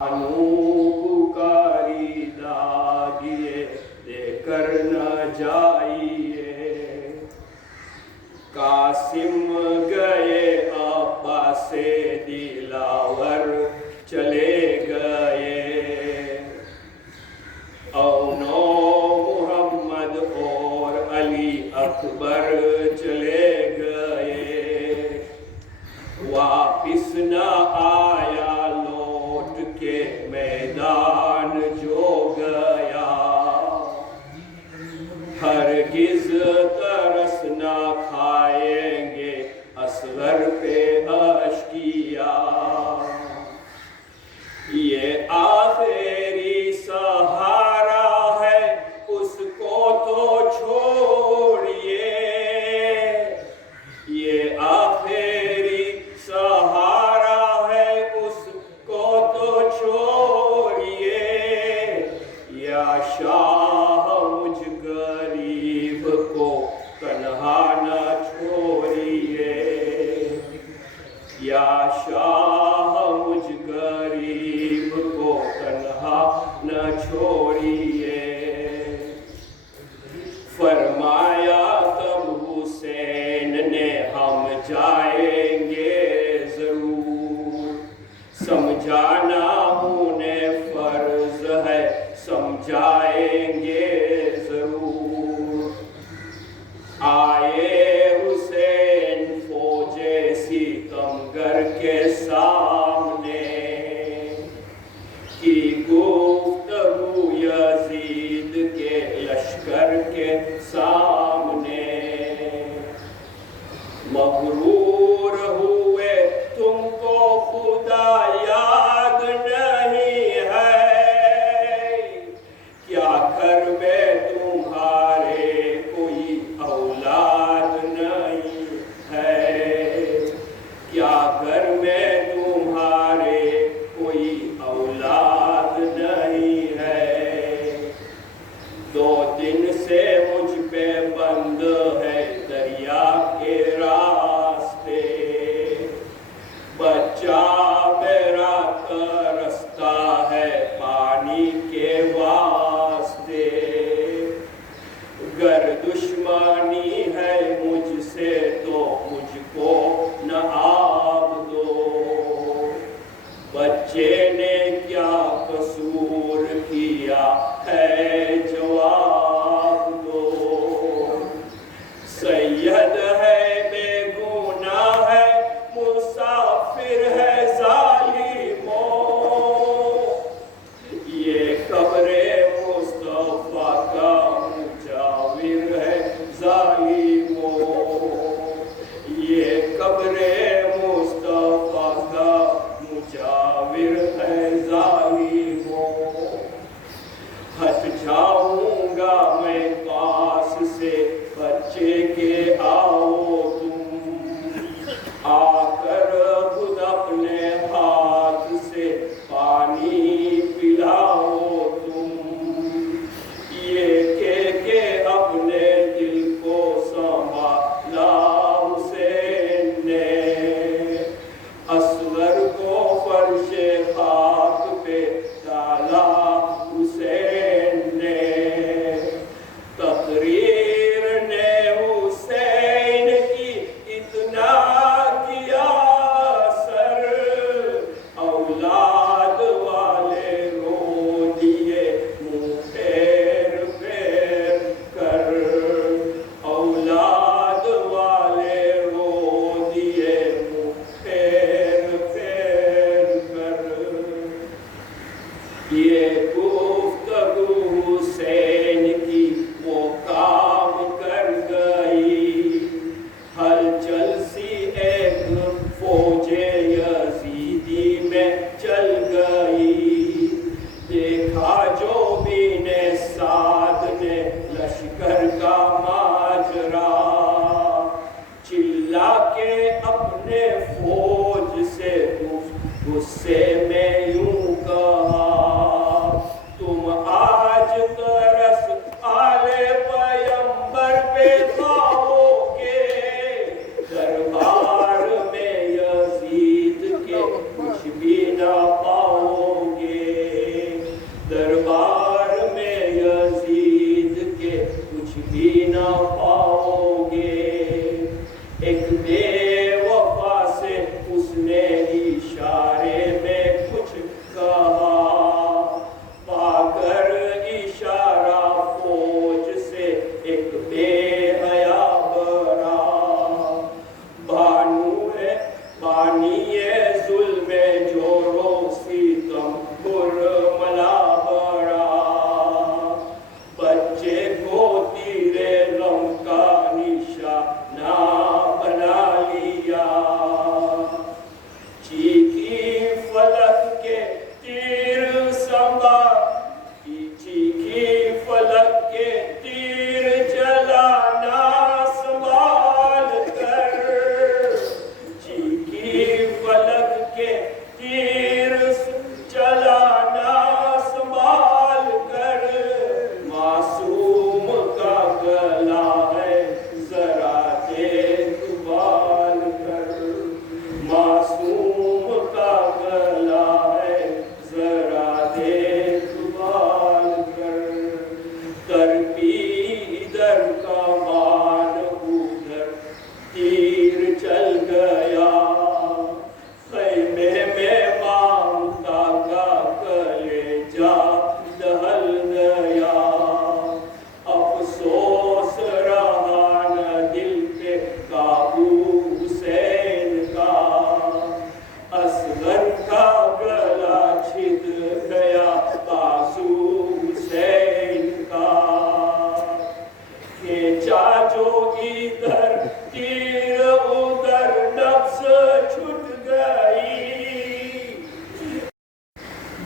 پکاری داغیے دے کر نہ جائیے، قاسم گئے آپا سے دلاور چلے گئے، اونو محمد اور علی اکبر چلے گئے، واپس نہ آیا لوٹ کے میدان جو گیا، ہرگز ترس نہ کھائیں گے اصغر پہ اشکیاء، یہ آخری سہارا ہے اس کو تو چھوڑیے، یہ آخری سہارا ہے اس کو تو چھوڑیے، یا شاہ مجھ غریب کو تنہا نہ چھوڑیے، یا شاہ مجھ غریب کو تنہا نہ چھوڑیے، فرمایا تب حسین نے ہم جائیں گے ضرور، سمجھانا انہیں فرض ہے سمجھائیں گے ضرور، آئے حسین فوج ستمگر کے سامنے، کی گفتگو یزید کے لشکر کے سامنے، مغرور ہوئے تم کو خدا یاد نہیں ہے، کیا گھر میں تمہارے کوئی اولاد نہیں ہے، کیا گھر میں تمہارے کوئی اولاد نہیں ہے، 2 دن سے مجھ پہ بند ہے دریا کے راستے، بچہ میرا ترستا ہے پانی کے واسطے، گر دشمنی ہے مجھ سے تو مجھ کو نہ آب دو، بچے نے کیا قصور کیا ہے جواب دو، سید ہے بے گناہ ہے مسافر ہے ظالموں، یہ قبر مصطفیٰ کا مجاور ہے ظالموں، یہ قبر مصطفیٰ کا مجاور ہے ظالموں، ہٹ جاؤں گا کے تیر سنبھال چیخی فلک کے تیر چلانا سنبھال کر چیخی فلک کے تیر چلانا سنبھال کر معصوم کا گلا ہے ذرا دیکھ بھال کر معصوم کا گلا ہے ذرا دیکھ بھال کر ادھر کمان ادھر تیر چل گیا خیمے میں مانگتا کا کلیجا دہل گیا افسوس رہا نہ دل پہ قابو حسین کا اصغر کا گلا چھد گیا بازو حسین کا کھینچا جو ادھر تیر ادھر نفس چھٹ گئی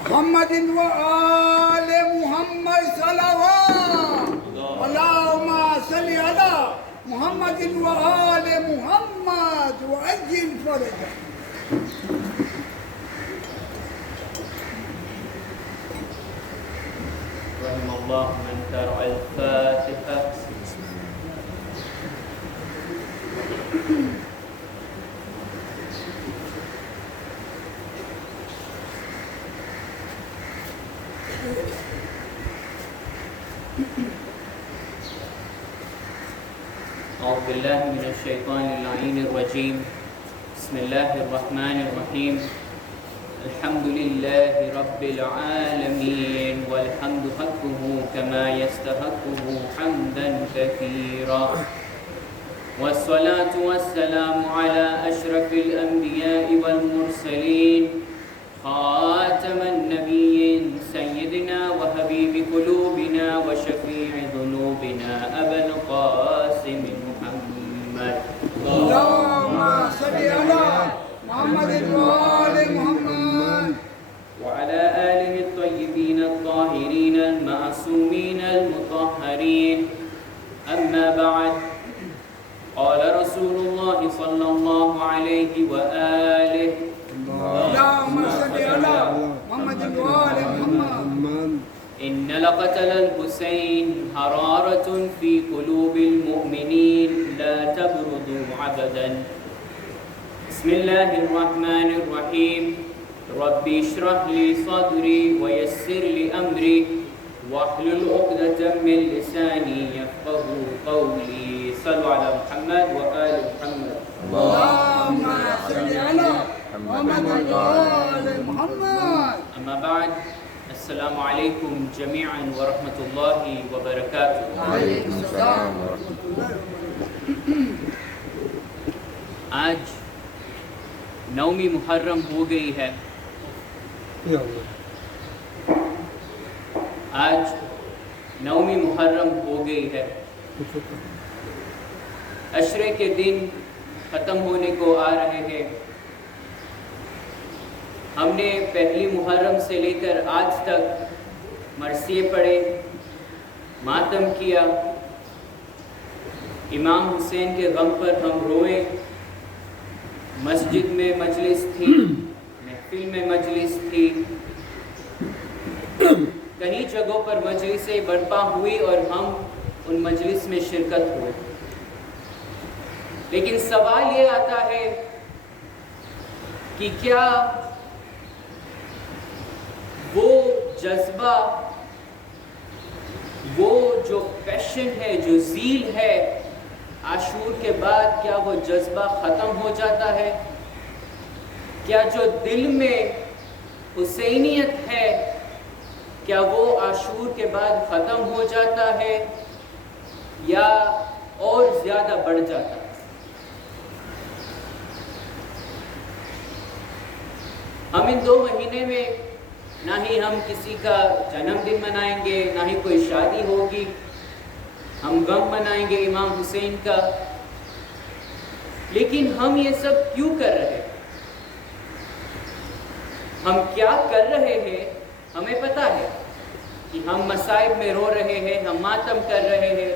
محمد و آل محمد صلوات اللہم صلی علی محمد و آل محمد وعجل فرجہ. رحم الله من قرأ الفاتحة. أعوذ بالله من الشيطان اللعين الرجيم. بسم الله الرحمن الرحيم. الحمد لله رب العالمين والحمد حقه كما يستحقه حمدا كثيرا والصلاة والسلام على أشرف الأنبياء والمرسلين خاتم النبيين سيدنا وحبيب قلوبنا وشفيع ذنوبنا أبا القاسم محمد اللہم صلی علی محمد و آل محمد وعلى آله الطيبين الطاهرين المعصومين المطهرين. أما بعد قال رسول الله صلى الله عليه وآله اللہم صلی علی محمد و آل محمد إن لقتل الحسين حرارة في قلوب المؤمنين لا تبرد عبدا. بسم الله الرحمن الرحيم. ربي اشرح لي صدري ويسر لي أمري واحلل عقدة من لساني يفقهوا قولي. صلوا على محمد وآل محمد. اللہم صلی علی محمد و آل محمد. أما بعد السلام عليكم جميعا ورحمة الله وبركاته. علیکم السلام ورحمۃ اللہ. آج نومی محرم ہو گئی ہے. آج نومی محرم ہو گئی ہے. عشرے کے دن ختم ہونے کو آ رہے ہیں. ہم نے پہلی محرم سے لے کر آج تک مرثیے پڑھے، ماتم کیا، امام حسین کے غم پر ہم روئے. مسجد میں مجلس تھی، محفل میں مجلس تھی، کئی جگہوں پر مجلسیں برپا ہوئی اور ہم ان مجلس میں شرکت ہوئے. لیکن سوال یہ آتا ہے کہ کیا وہ جذبہ، وہ جو پیشن ہے، جو زیل ہے، عاشور کے بعد کیا وہ جذبہ ختم ہو جاتا ہے؟ کیا جو دل میں حسینیت ہے، کیا وہ عاشور کے بعد ختم ہو جاتا ہے یا اور زیادہ بڑھ جاتا ہے؟ ہم ان 2 مہینے میں نہ ہی ہم کسی کا جنم دن منائیں گے، نہ ہی کوئی شادی ہوگی. ہم غم منائیں گے امام حسین کا. لیکن ہم یہ سب کیوں کر رہے ہیں؟ ہم کیا کر رہے ہیں ہمیں پتہ ہے کہ ہم مصائب میں رو رہے ہیں، ہم ماتم کر رہے ہیں،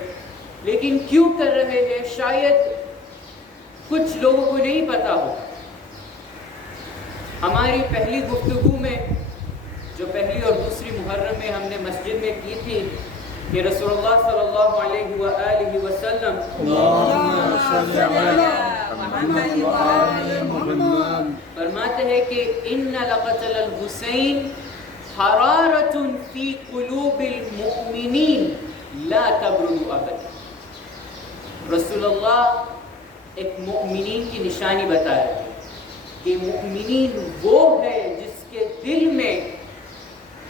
لیکن کیوں کر رہے ہیں شاید کچھ لوگوں کو نہیں پتا ہو۔ ہماری پہلی گفتگو میں جو پہلی اور دوسری محرم میں ہم نے مسجد میں کی تھی کہ رسول اللہ صلی اللہ علیہ وآلہ وسلم فرماتے ہیں کہ ان لقتل الحسین حرارۃ فی قلوب المؤمنین لا تبرد ابدا۔ رسول اللہ ایک مؤمنین کی نشانی بتا رہے ہیں کہ مؤمنین وہ ہے جس کے دل میں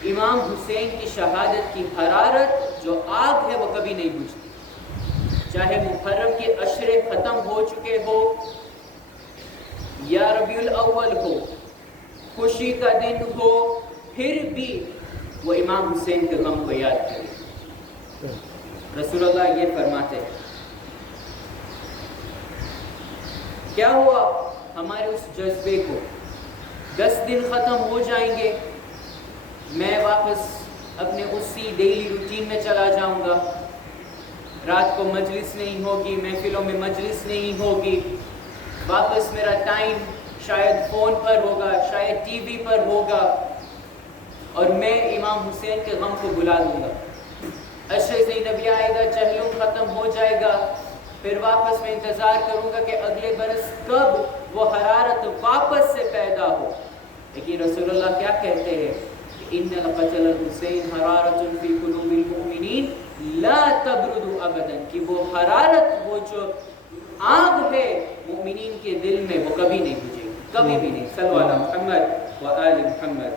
امام حسین کی شہادت کی حرارت جو آگ ہے وہ کبھی نہیں بجھتی، چاہے محرم کے عشرے ختم ہو چکے ہو یا ربیع الاول ہو، خوشی کا دن ہو، پھر بھی وہ امام حسین کے غم کو یاد کرے۔ رسول اللہ یہ فرماتے ہیں۔ کیا ہوا ہمارے اس جذبے کو؟ 10 دن ختم ہو جائیں گے، میں واپس اپنے اسی ڈیلی روٹین میں چلا جاؤں گا، رات کو مجلس نہیں ہوگی، محفلوں میں مجلس نہیں ہوگی، واپس میرا ٹائم شاید فون پر ہوگا، شاید ٹی وی پر ہوگا، اور میں امام حسین کے غم کو بلا دوں گا۔ عشرے زینبیہ آئے گا، چہلم ختم ہو جائے گا، پھر واپس میں انتظار کروں گا کہ اگلے برس کب وہ حرارت واپس سے پیدا ہو۔ لیکن رسول اللہ کیا کہتے ہیں کہ ان لقتل الحسین حرارۃ فی قلوب المؤمنین لا تبرد ابدا، کہ وہ حرارت، وہ جو آگ ہے مومنین کے دل میں وہ کبھی نہیں بجھے گی، کبھی بھی نہیں۔ صلو علی محمد و آل محمد۔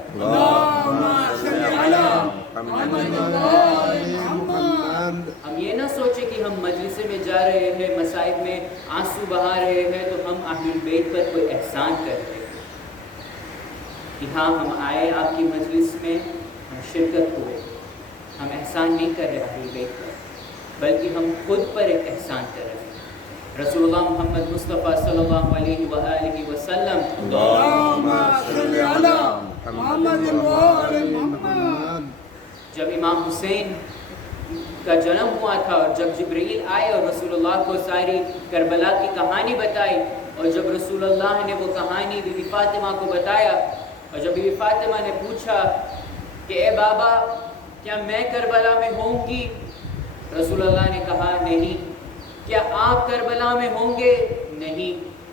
ہم یہ نہ سوچیں کہ ہم مجلس میں جا رہے ہیں، مصائب میں آنسو بہا رہے ہیں تو ہم اہل بیت پر کوئی احسان کر رہے ہیں کہ ہاں ہم آئے آپ کی مجلس میں، ہم شرکت ہوئے، ہم احسان نہیں کر رہے اہل بیت پر، بلکہ ہم خود پر ایک احسان کر رہے ہیں۔ رسول اللہ محمد مصطفیٰ صلی اللہ علیہ وآلہ وسلم جب امام حسین کا جنم ہوا تھا اور جب جبرائیل آئے اور رسول اللہ کو ساری کربلا کی کہانی بتائی، اور جب رسول اللہ نے وہ کہانی بی بی فاطمہ کو بتایا، اور جب بی بی فاطمہ نے پوچھا کہ اے بابا کیا میں کربلا میں ہوں گی؟ رسول اللہ نے کہا نہیں۔ کیا آپ کربلا میں ہوں گے؟ نہیں۔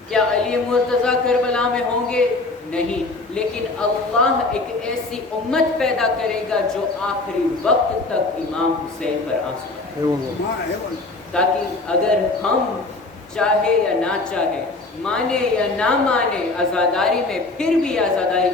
کیا علی مرتضیٰ کربلا میں ہوں گے؟ نہیں۔ لیکن اللہ ایک ایسی امت پیدا کرے گا جو آخری وقت تک امام حسین پر آنسو بہائے، تاکہ اگر ہم چاہے یا نہ چاہے، مانے یا نہ مانے عزاداری میں، پھر بھی عزاداری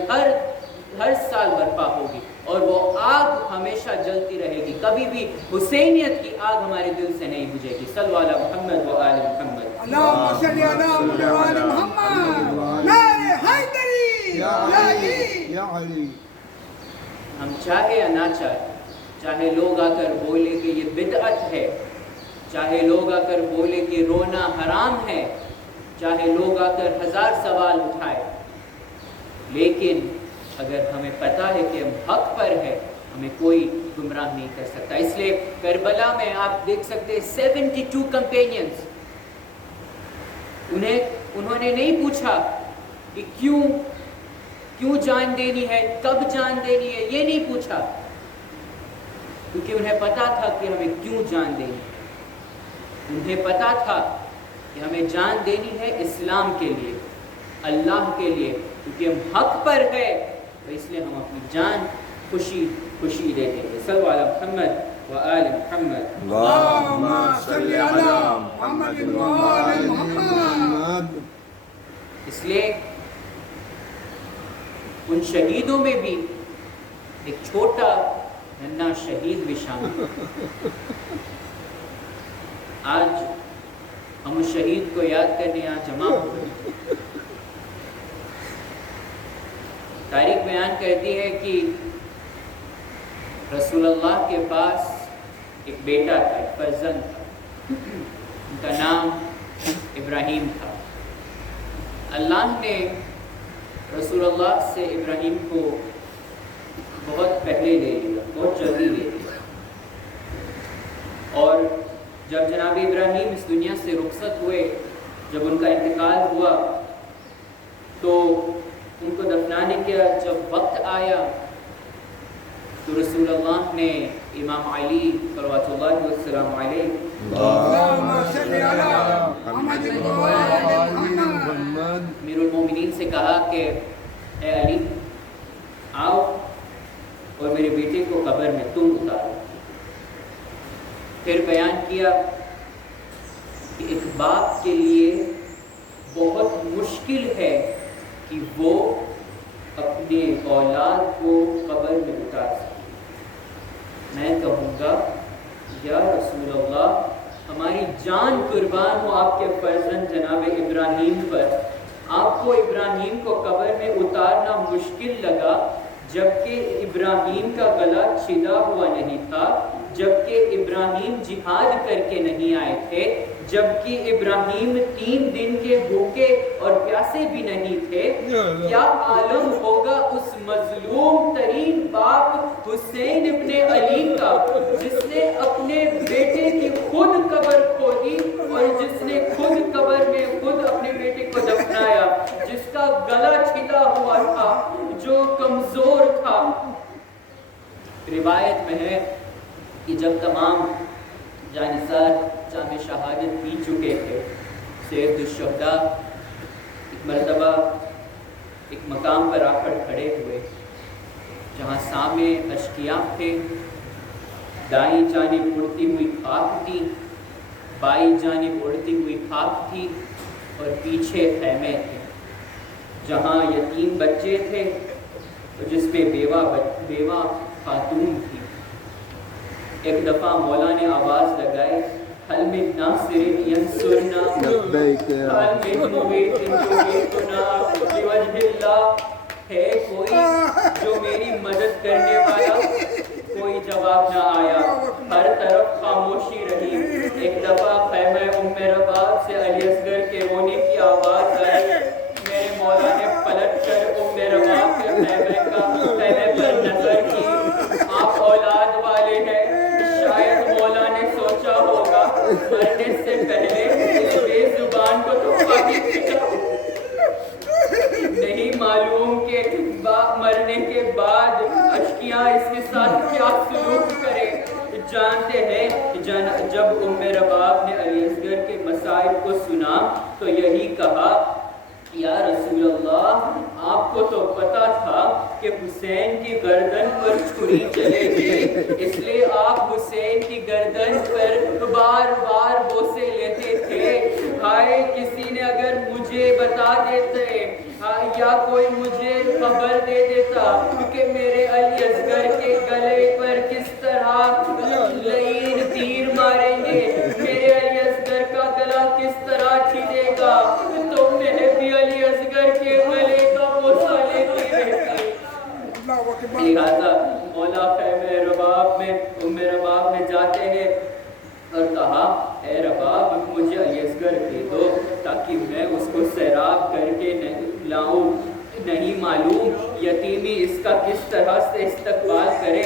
ہر سال برپا ہوگی اور وہ آگ ہمیشہ جلتی رہے گی، کبھی بھی حسینیت کی آگ ہمارے دل سے نہیں بجھے گی۔ صلو علی محمد و آل محمد۔ اللہم صلی علی محمد و آل محمد۔ نعرہ حیدری یا علی۔ ہم چاہے یا نہ چاہے لوگ آ کر بولے کہ یہ بدعت ہے، چاہے لوگ آ کر بولے کہ رونا حرام ہے، چاہے لوگ آ کر 1000 سوال اٹھائے، لیکن اگر ہمیں پتہ ہے کہ ہم حق پر ہے، ہمیں کوئی گمراہ نہیں کر سکتا۔ اس لیے کربلا میں آپ دیکھ سکتے 72 کمپینینز، انہوں نے نہیں پوچھا کہ کیوں جان دینی ہے، کب جان دینی ہے، یہ نہیں پوچھا، کیونکہ انہیں پتا تھا کہ ہمیں کیوں جان دینی ہے۔ انہیں پتا تھا کہ ہمیں جان دینی ہے اسلام کے لیے، اللہ کے لیے، کیونکہ ہم حق پر ہے، تو اس لیے ہم اپنی جان خوشی دیتے ہیں۔ صلو علی محمد و آل محمد۔ اللہم صلی علی محمد و آل محمد۔ اس لیے ان شہیدوں میں بھی ایک چھوٹا ننھا شہید بھی شامل۔ آج ہم اس شہید کو یاد کرنے یہاں جمع ہوئے۔ تاریخ بیان کرتی ہے کہ رسول اللہ کے پاس ایک بیٹا تھا، ایک فرزند تھا، ان کا نام ابراہیم تھا۔ اللہ نے رسول اللہ سے ابراہیم کو بہت پہلے لے لیا، بہت جلدی لے لیا، اور جب جناب ابراہیم اس دنیا سے رخصت ہوئے، جب ان کا انتقال ہوا تو ان کو دفنانے کا جب وقت آیا تو رسول اللہ نے امام علی صلوات اللہ وسلم علیہ امیر المومنین سے کہا کہ اے علی آؤ اور میرے بیٹے کو قبر میں تم اتارو۔ پھر بیان کیا کہ ایک باپ کے لیے بہت مشکل ہے کہ وہ اپنے اولاد کو قبر میں اتار سکے۔ میں کہوں گا یا رسول اللہ ہماری جان قربان ہو آپ کے فرزند جناب ابراہیم پر، آپ کو ابراہیم کو قبر میں اتارنا مشکل لگا جبکہ ابراہیم کا گلا چھدا ہوا نہیں تھا، جبکہ ابراہیم جہاد کر کے نہیں آئے تھے، جبکہ ابراہیم 3 دن کے بھوکے اور پیاسے بھی نہیں تھے۔ کیا عالم ہوگا اس مظلوم ترین باپ حسین ابن علی کا جس نے اپنے بیٹے کی خود قبر کھودی اور جس نے خود قبر میں خود اپنے بیٹے کو دفنایا، جس کا گلا چھدا ہوا تھا، جو کمزور تھا۔ روایت میں ہے کہ جب تمام جانثار جام شہادت پی چکے تھے، سید الشہداء ایک مرتبہ ایک مقام پر آ کر کھڑے ہوئے جہاں سامنے اشکیاء تھے، دائیں جانب اڑتی ہوئی خاک تھی، بائیں جانب اڑتی ہوئی خاک تھی، اور پیچھے خیمے تھے جہاں یتیم بچے تھے جس پہ بیوہ خاتون تھی۔ ایک دفعہ مولا نے آواز لگائی، حل من ناصر ینصرنا حل من مویت یمیتنا بوجہ اللہ، ہے کوئی جو میری مدد کرنے والا؟ کوئی جواب نہ آیا، ہر طرف خاموشی رہی۔ ایک دفعہ خیمہ ام رباب سے علی اصغر کے رونے کی آواز آئی، میرے مولا نے پلٹ کر ام رباب کے خیمے پر نظر کی، آپ اولاد والے ہیں، شاید مولا نے سوچا ہوگا مرنے سے پہلے اس بے زبان کو تو پانی پھینکا، نہیں معلوم کہ مرنے کے بعد اشکیاء اس کے ساتھ کیا سلوک کرے۔ جانتے ہیں جب ام رباب نے علی اصغر کے مسائل کو سنا تو یہی کہا، یا رسول اللہ آپ کو تو پتا تھا کہ حسین کی گردن پر چھری چلے گی، اس لیے آپ حسین کی گردن پر بار بار بوسے لیتے تھے۔ ہائے کسی نے اگر مجھے بتا دیتے یا کوئی مجھے خبر دے دیتا کہ میرے علی اصغر کے گلے پر کس طرح لعین تیر ماریں گے، میرے علی اصغر کا گلا کس طرح چھیدے گا، تو میں بھی علی اصغر کے گلے کا بوسہ لیتی رہتی۔ لہذا مولا خیمہ رباب میں ام رباب میں جاتے ہیں اور کہا، اے رباب مجھے علی اصغر دے دو تاکہ میں اس کو سیراب کر کے لاؤں، نہیں معلوم یتیمی اس کا کس طرح سے استقبال کرے۔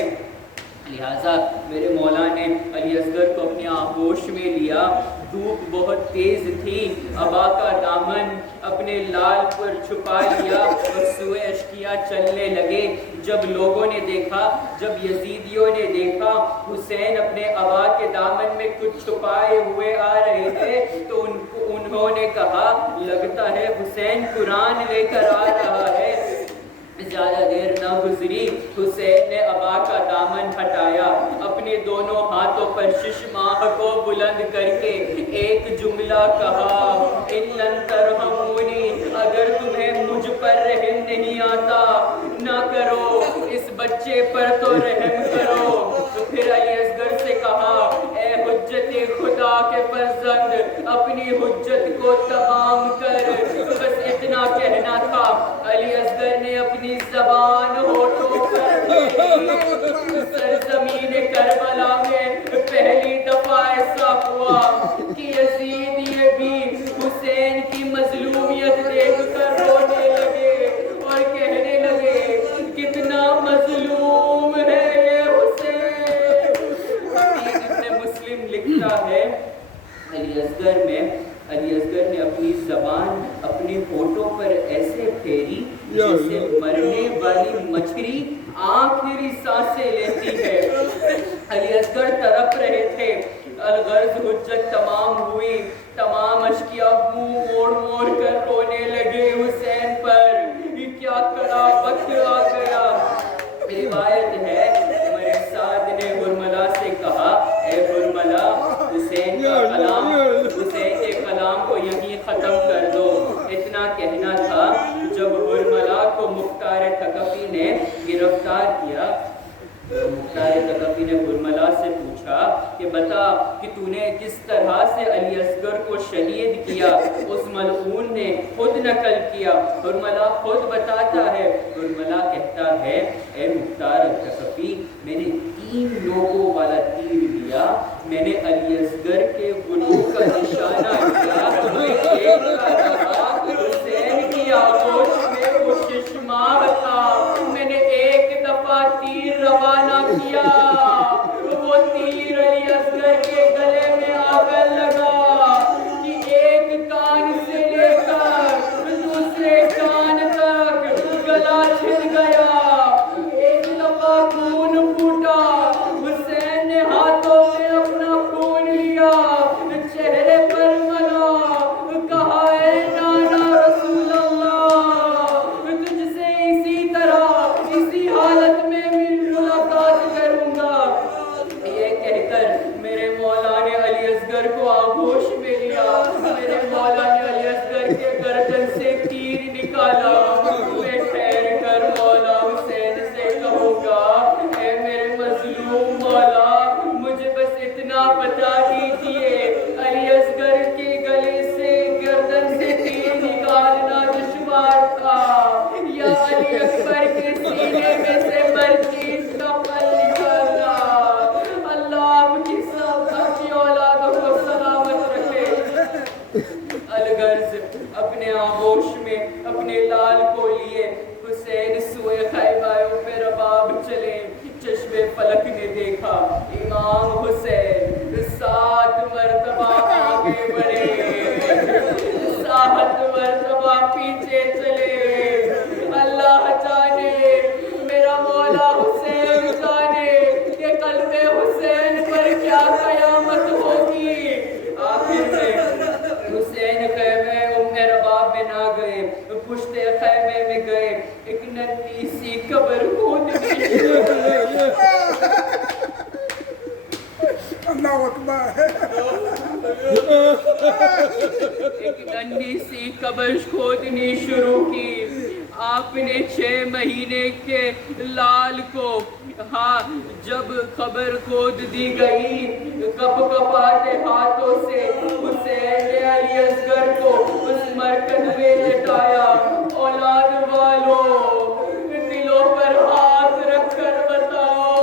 لہٰذا میرے مولا نے علی اصغر کو اپنی آغوش میں لیا، دھوپ بہت تیز تھی، عبا کا دامن اپنے لال پر چھپا لیا اور سوئے اشکیاء چلنے لگے۔ جب لوگوں نے دیکھا، جب یزیدیوں نے دیکھا حسین اپنے عبا کے دامن میں کچھ چھپائے ہوئے آ رہے تھے تو انہوں نے کہا، لگتا ہے حسین قرآن لے کر آ رہا ہے۔ زیادہ دیر نہ گزری، حسین نے عبا کا دامن ہٹایا، اپنے دونوں ہاتھوں پر ششماہ کو بلند کر کے ایک جملہ کہا، ان لن ترحمونی، اگر تمہیں مجھ پر رحم نہیں آتا نہ کرو، اس بچے پر تو رحم کرو۔ تو پھر علی اصغر سے کہا، اے حجت خدا کے فرزند اپنی حجت کو تمام کر، بس اتنا کہنا تھا۔ علی اصغر نے اپنی زبان ہونٹوں پر سرزمین کربلا میں پہلی دفعہ ایسا ہوا کہ یزید یہ بھی حسین کی مظلومیت دیکھ کر رونے لگے اور علی اصغر نے اپنی زبان اپنے ہونٹوں پر ایسے پھیری جیسے مرنے والی مچھلی آخری سانسیں لیتی ہے۔ علی اصغر تڑپ رہے تھے۔ الغرض حجت تمام ہوئی، تمام اشقیاء منہ موڑ موڑ کر رونے لگے حسین پر۔ کیا کڑا وقت آ گیا۔ روایت ہے عمر سعد نے برملا سے کہا، اے برملا، حسین کے کلام کو یہیں ختم کر دو۔ اتنا کہنا تھا جب برملا کو مختار ثقفی نے گرفتار کیا، مختار ثقفی نے برملا سے پوچھا کہ بتا کہ تو نے کس طرح سے علی اصغر کو شہید کیا۔ اس ملعون نے خود نقل کیا، برملا خود بتاتا ہے۔ برملا کہتا ہے، اے مختار ثقفی، میں نے 3 لوگوں والا تیر لیا، میں نے علی اصغر کے گلوں کا نشانہ کیا، میں ایک کا لگا حسین کی آغوش میں وہ ششمار تھا، میں نے ایک دفعہ تیر روانہ کیا، وہ تیر علی اصغر کے گلے میں آ کر لگا کہ ایک کان سے لے کر دوسرے کان تک گلا چھل گیا، ایک دفعہ خون پھوٹا، حسین نے ہاتھوں میں اپنا خون لیا، چہرے پر ملا، کہا اے نانا رسول اللہ، تجھ سے اسی طرح اسی حالت میں ملاقات کروں گا۔ یہ کہہ کر میرے مولا نے علی اصغر کو آغوش میں لیا، میرے مولا نے علی اصغر کے گردن سے تیر نکالا۔ میں ٹھہر کر مولا حسین سے کہوں گا، اے میرے مظلوم مولا، مجھے بس اتنا بتا دیجئے، علی اصغر کے گلے سے گردن سے تیر نکالنا دشوار تھا یا علی اکبر کے سینے میں سے برچیز کا پل نکالنا؟ اللہ آپ کی سب کی اولادوں کو سلامت رکھے۔ الغرض اپنے آغوش میں اپنے لال کو لیے حسین سوئے خیمہ پہ رباب چلے۔ چشم فلک نے دیکھا امام حسین 7 مرتبہ آگے بڑھے، 7 مرتبہ پیچھے چلے۔ اللہ جانے، میرا مولا حسین جانے کہ قلب حسین پر کیا قیامت ہوگی۔ آخر میں حسین خیمے رباب میں نہ گئے، پشت خیمے میں گئے، ایک ننھی سی قبر کھودنی شروع اللہ اکبر، ایک ننھی سی قبر کھودنی شروع کی۔ آپ نے 6 مہینے کے لال کو جب خبر کھود دی گئی، کپ کپاتے ہاتھوں سے حسین نے علی اصغر کو اس مرکز میں لٹایا۔ اولاد والوں، دلوں پر ہاتھ رکھ کر بتاؤ،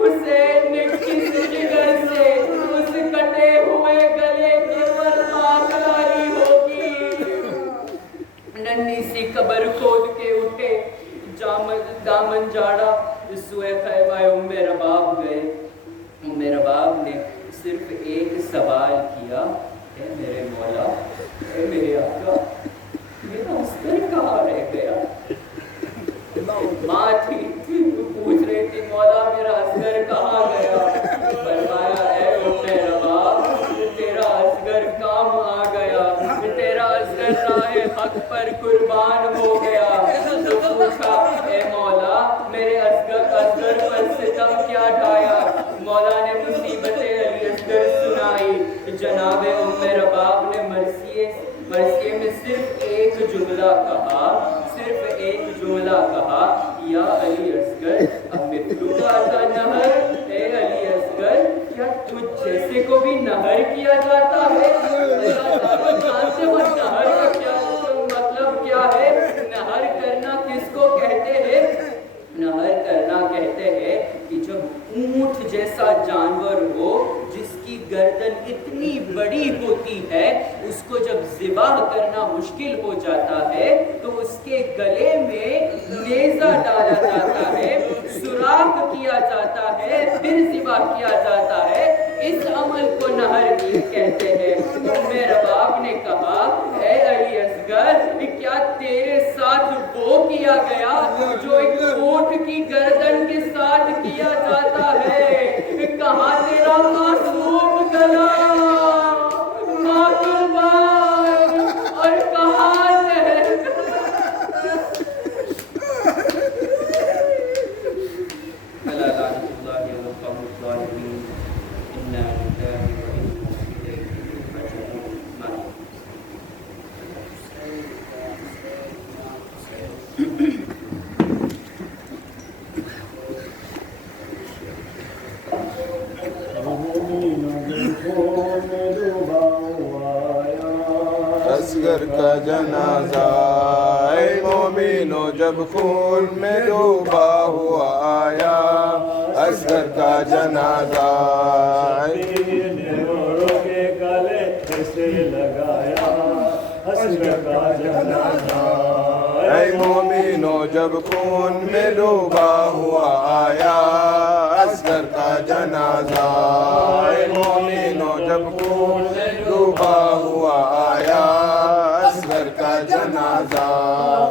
حسین نے کس جگر سے اس کٹے ہوئے گلے کے پر آگ ڈالی ہوگی؟ ننھی سی قبر کھود کے اٹھے، دامن جاڑا، سوئے خیمہ رباب گئے۔ رباب نے صرف ایک سوال کیا، اے میرے مولا، اے میرے آقا، میرا اصغر کہاں رہ گیا؟ ماں تھی، پوچھ رہی تھی مولا میرا اصغر کہاں گیا؟ فرمایا اے رباب، تیرا اصغر کام آ گیا، تیرا اصغر راہ حق پر قربان ہو گیا۔ تو پوچھا اے مولا میرے اصغر پر ستم کیا ڈھایا؟ مولا نے مصیبت علی اصغر سنائی۔ جناب رباب نے مرثیے میں صرف ایک جملہ کہا، یا علی اصغر امثلک نہر، اے علی اصغر کیا تجھ جیسے کو بھی نہر کیا جاتا ہے؟ جانتے ہو نہر کا کیا مطلب کیا ہے؟ نہر کرنا کس کو کہتے ہیں؟ نہر کرنا کہتے ہیں کہ جب اونٹ جیسا جانور ہو جس کی گردن اتنی بڑی ہوتی ہے، اس کو جب ذبح کرنا مشکل ہو جاتا ہے تو اس کے گلے میں نیزہ ڈالا جاتا ہے، سوراخ کیا جاتا ہے، پھر ذبح کیا جاتا ہے۔ اس عمل کو نہرگیر کہتے ہیں۔ میرے رباب نے کہا اے علی اصغر کیا تیرے ساتھ وہ کیا گیا جو ایک اونٹ کی گردن کے ساتھ کیا جاتا ہے؟ کہاں تیرا معصوم کلام ماں قربان اور کہاں ہے اصغر کا جنازہ اے مومنو جب خون میں ڈوبا ہوا آیا، اصغر کا جنازہ کے گلے سے لگایا، اصغر کا جنازہ اے مومنو جب خون میں ڈوبا ہوا آیا، اصغر کا جنازہ اے مومنو جب خون میں ڈوبا ہوا آیا، اصغر کا جنازہ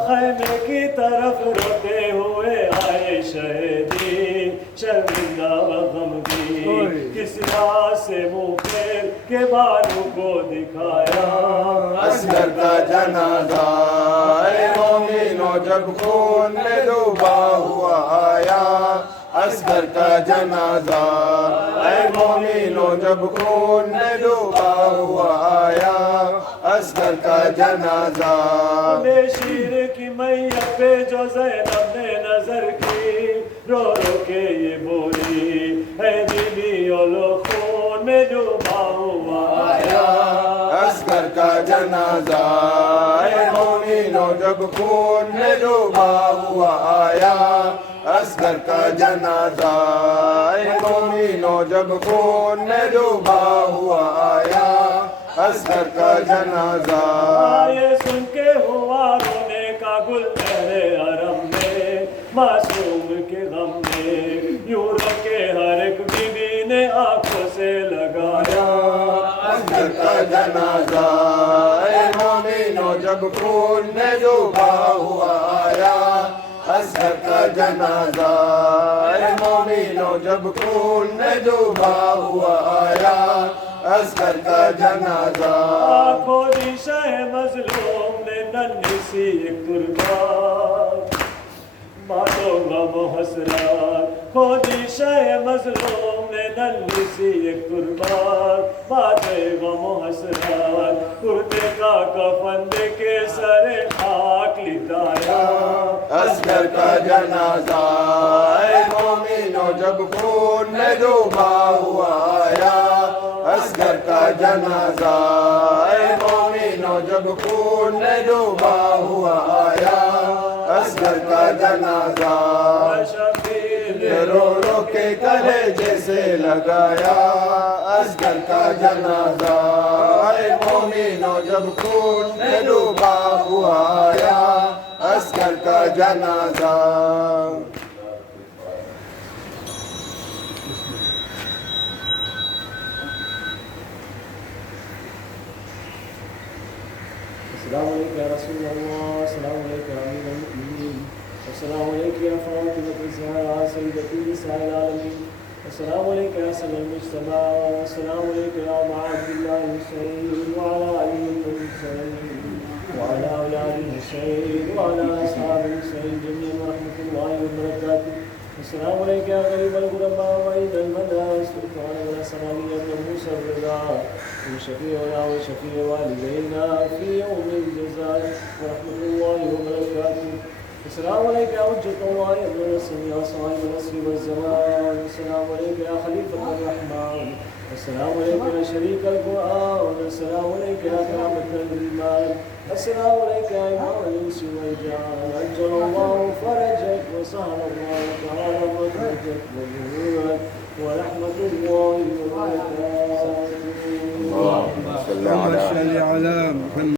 خیمے کی طرف روتے ہوئے آئے شہیدی، شرمندہ و غمگین، کس راہ سے منہ پھیر کے بانو کو دکھایا، اصغر کا جنازہ اے مومنو جب خون میں ڈوبا ہوا آیا، اصغر کا جنازہ اے مومنو جب خون میں ڈوبا ہوا آیا، اصغر کا جنازہ بے شیر کی میت پہ جو زینب نے نظر کی، رو رو کے یہ بولی اے بیوی اولو خون میں ڈوبا ہوا آیا، اصغر کا جنازہ اے مومنو جب خون میں ڈوبا ہوا آیا، اصغر کا جنازہ اے مومنو جب خون میں ڈوبا ہوا آیا، اصغر کا جنازہ یہ سن کے ہوا رونے کا گل میرے حرم میں، معصوم کے غم میں یوں رو کے ہر ایک بیوی نے آنکھوں سے لگایا، اصغر کا جنازہ اے مومنو جب خون میں ڈوبا ہوا آیا، اصغر کا جنازہ اے مومنو جب خون میں ڈوبا ہوا آیا، اصغر کا جنازہ کھولی شہ مظلوم نے ننھی سی ایک قربان، باتوں غم و حسرات، کھولی شہ مظلوم نے ننھی سی ایک قربان، باتیں غم و حسرات، کرتے کا کفن دے کے سر خاک لٹایا، اصغر کا جنازہ اے مومنو جب خون میں ڈوبا ہوا آیا، اصغر کا جنازہ اے مومنو جب خون میں ڈوبا ہوا آیا، اصغر کا جنازہ شبیر رو رو کے گلے جیسے لگایا، اصغر کا جنازہ اے مومنو جب خون میں ڈوبا ہوا آیا، اصغر کا جنازہ السلام علیکم یا رسول اللہ، السلام علیکم یا امیر المؤمنین، السلام علیکم یا فاطمۃ الزہرا سیدتی نساء العالمین، السلام علیکم یا صلی المجتبی، السلام علیکم یا ابا عبد اللہ الحسین وعلی علی الحسین وعلی اولاد الحسین وعلی اصحاب الحسین جميعا ورحمۃ اللہ وبرکاتہ، السلام علیکم یا غریب الغرباء وعید المدار سلطان والسلامی ابن موسیٰ الرضا شفیعنا وشفیع والدینا فی یوم الجزاء ورحمۃ اللہ وبرکاتہ، السلام علیکم یا حجۃ اللہ ابن الحسن یا صاحب العصر والزمان، السلام علیکم یا خلیفۃ الرحمن، السلام علیکم یا شریک القرآن، السلام علیکم یا کرامۃ الایمان، السلام علیکم یا امام الانس والجان، عجل اللہ فرجک وسهل اللہ تعالی مدرجک وظہورک ورحمۃ اللہ وبرکاتہ. اللهم صل على محمد